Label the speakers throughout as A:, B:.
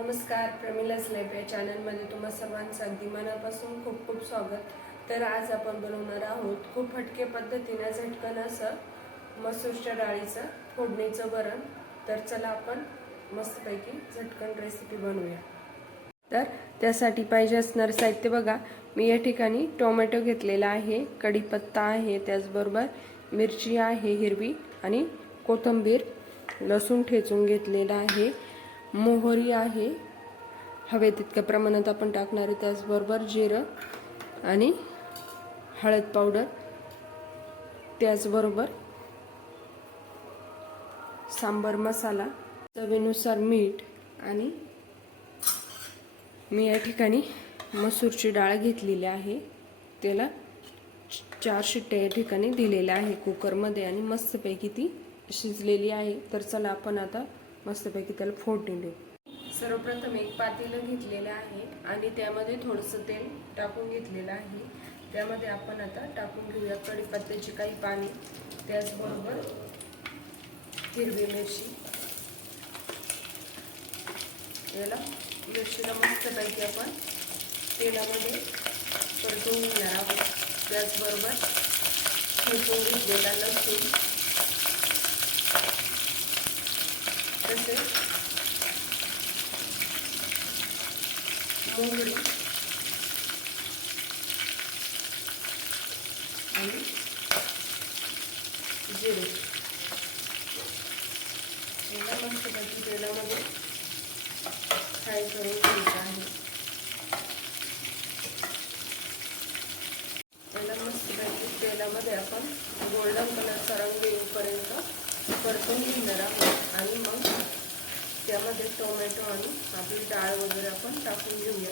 A: नमस्कार प्रमिला स्लेप या चॅनलमध्ये तुम्हा सर्वांचं अगदी मनापासून खूप खूप स्वागत. तर आज आपण बनवणार आहोत खूप हटके पद्धतीनं झटकन असं मसूरच्या डाळीचं फोडणीचं वरण. तर चला आपण मस्तपैकी झटकन रेसिपी बनवूया. तर त्यासाठी पाहिजे असणारं साहित्य बघा. मी या ठिकाणी टोमॅटो घेतलेला आहे कढीपत्ता आहे त्याचबरोबर मिरची आहे हिरवी आणि कोथिंबीर लसूण ठेचून घेतलेला आहे. मोहरी आहे. हवे तितक्या प्रमाणात आपण टाकणार आहे त्याचबरोबर जिरं आणि हळद पावडर. त्याचबरोबर सांबर मसाला चवीनुसार मीठ आणि मी या ठिकाणी मसूरची डाळ घेतलेली आहे. त्याला चार शिट्ट्या या ठिकाणी दिलेल्या आहे कुकरमध्ये आणि मस्तपैकी ती शिजलेली आहे. तर चला आपण आता मस्तपैकी त्याला फोडणी देऊ. सर्वप्रथम एक पातेलं घेतलेलं आहे आणि त्यामध्ये थोडंसं तेल टाकून घेतलेलं आहे. त्यामध्ये आपण आता टाकून घेऊया कडीपत्त्याची काही पाणी त्याचबरोबर हिरवी मिरची. याला मिरचीला मस्तपैकी आपण तेलामध्ये परतून घेणार आहोत. त्याचबरोबर घेतलेला लसूण. तसेच मोहरी आणि जिरे याला मस्तपैकी तेलामध्ये फ्राय करून घ्यायचं आहे याला मस्तपैकी तेलामध्ये आपण गोल्डन कलरचा रंग येऊपर्यंत परतून घेणार आहोत आणि मग त्यामध्ये टोमॅटो आणि आपली डाळ वगैरे आपण टाकून घेऊया.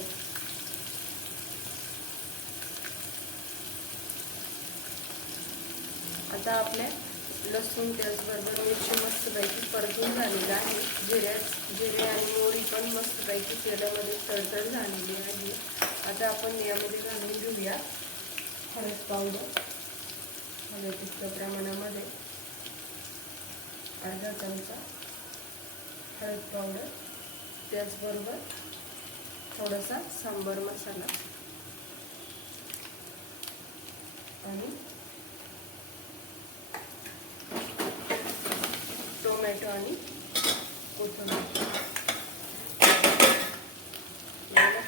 A: आता आपल्या लसूण त्याचबरोबर मिरची मस्तपैकी परतून झालेलं आहे. जिऱ्या जिरे आणि मोरी पण मस्तपैकी तेलामध्ये तडतड झालेली आहे. आता आपण यामध्ये घालून घेऊया हळद पावडर. हळद प्रमाणामध्ये. अर्धा चमचा हळद पावडर त्याचबरोबर थोडासा सांबर मसाला आणि टोमॅटो आणि कोथिंबीर.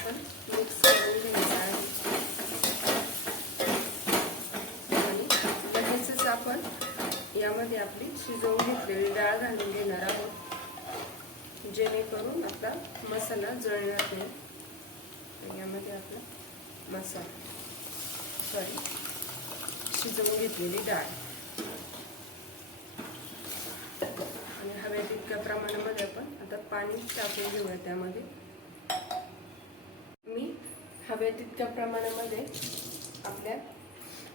A: पण मिक्स करून घ्यायचं आहे आणि लगेचच आपण यामध्ये आपली शिजवून घेतलेली डाळ घालून घेणार आहोत. जेणेकरून आपला मसाला जळणार नाही. यामध्ये आपला मसाला सॉरी शिजवून घेतलेली डाळ. आणि हव्या तितक्या प्रमाणामध्ये आपण आता पाणी टाकून घेऊया त्यामध्ये. मी हव्या तितक्या प्रमाणामध्ये आपल्या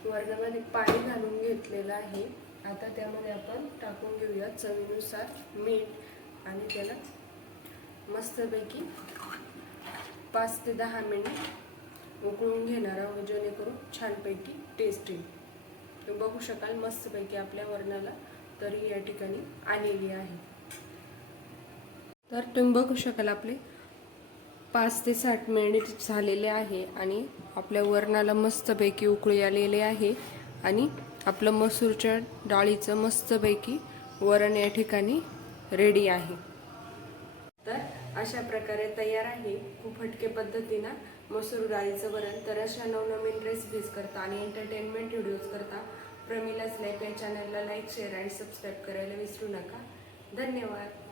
A: वर्गामध्ये पाणी घालून घेतलेलं आहे. आता त्यामध्ये आपण टाकून घेऊया चवीनुसार मीठ आणि त्याला मस्तपैकी पाच ते दहा मिनिट उकळून घेणार आहोत जेणेकरून छानपैकी टेस्ट येईल. तुम्ही बघू शकाल मस्तपैकी आपल्या वर्णाला तरी या ठिकाणी आलेली आहे. तर तुम्ही बघू शकाल आपले पाच ते साठ मिनिट झालेले आहे आणि आपल्या वरणाला मस्तपैकी उकळी आलेले आहे आणि आपलं मसूरच्या डाळीचं मस्तपैकी वरण या ठिकाणी रेडी आहे. तर अशा प्रकारे तयार आहे. खूप हटके पद्धतीनं मसूर डाळीचं वरण. तर अशा नवनवीन रेसिपीज करता आणि एंटरटेनमेंट व्हिडिओज करता प्रमिलाच लाईफ या चॅनलला लाईक शेअर आणि सबस्क्राईब करायला विसरू नका. धन्यवाद.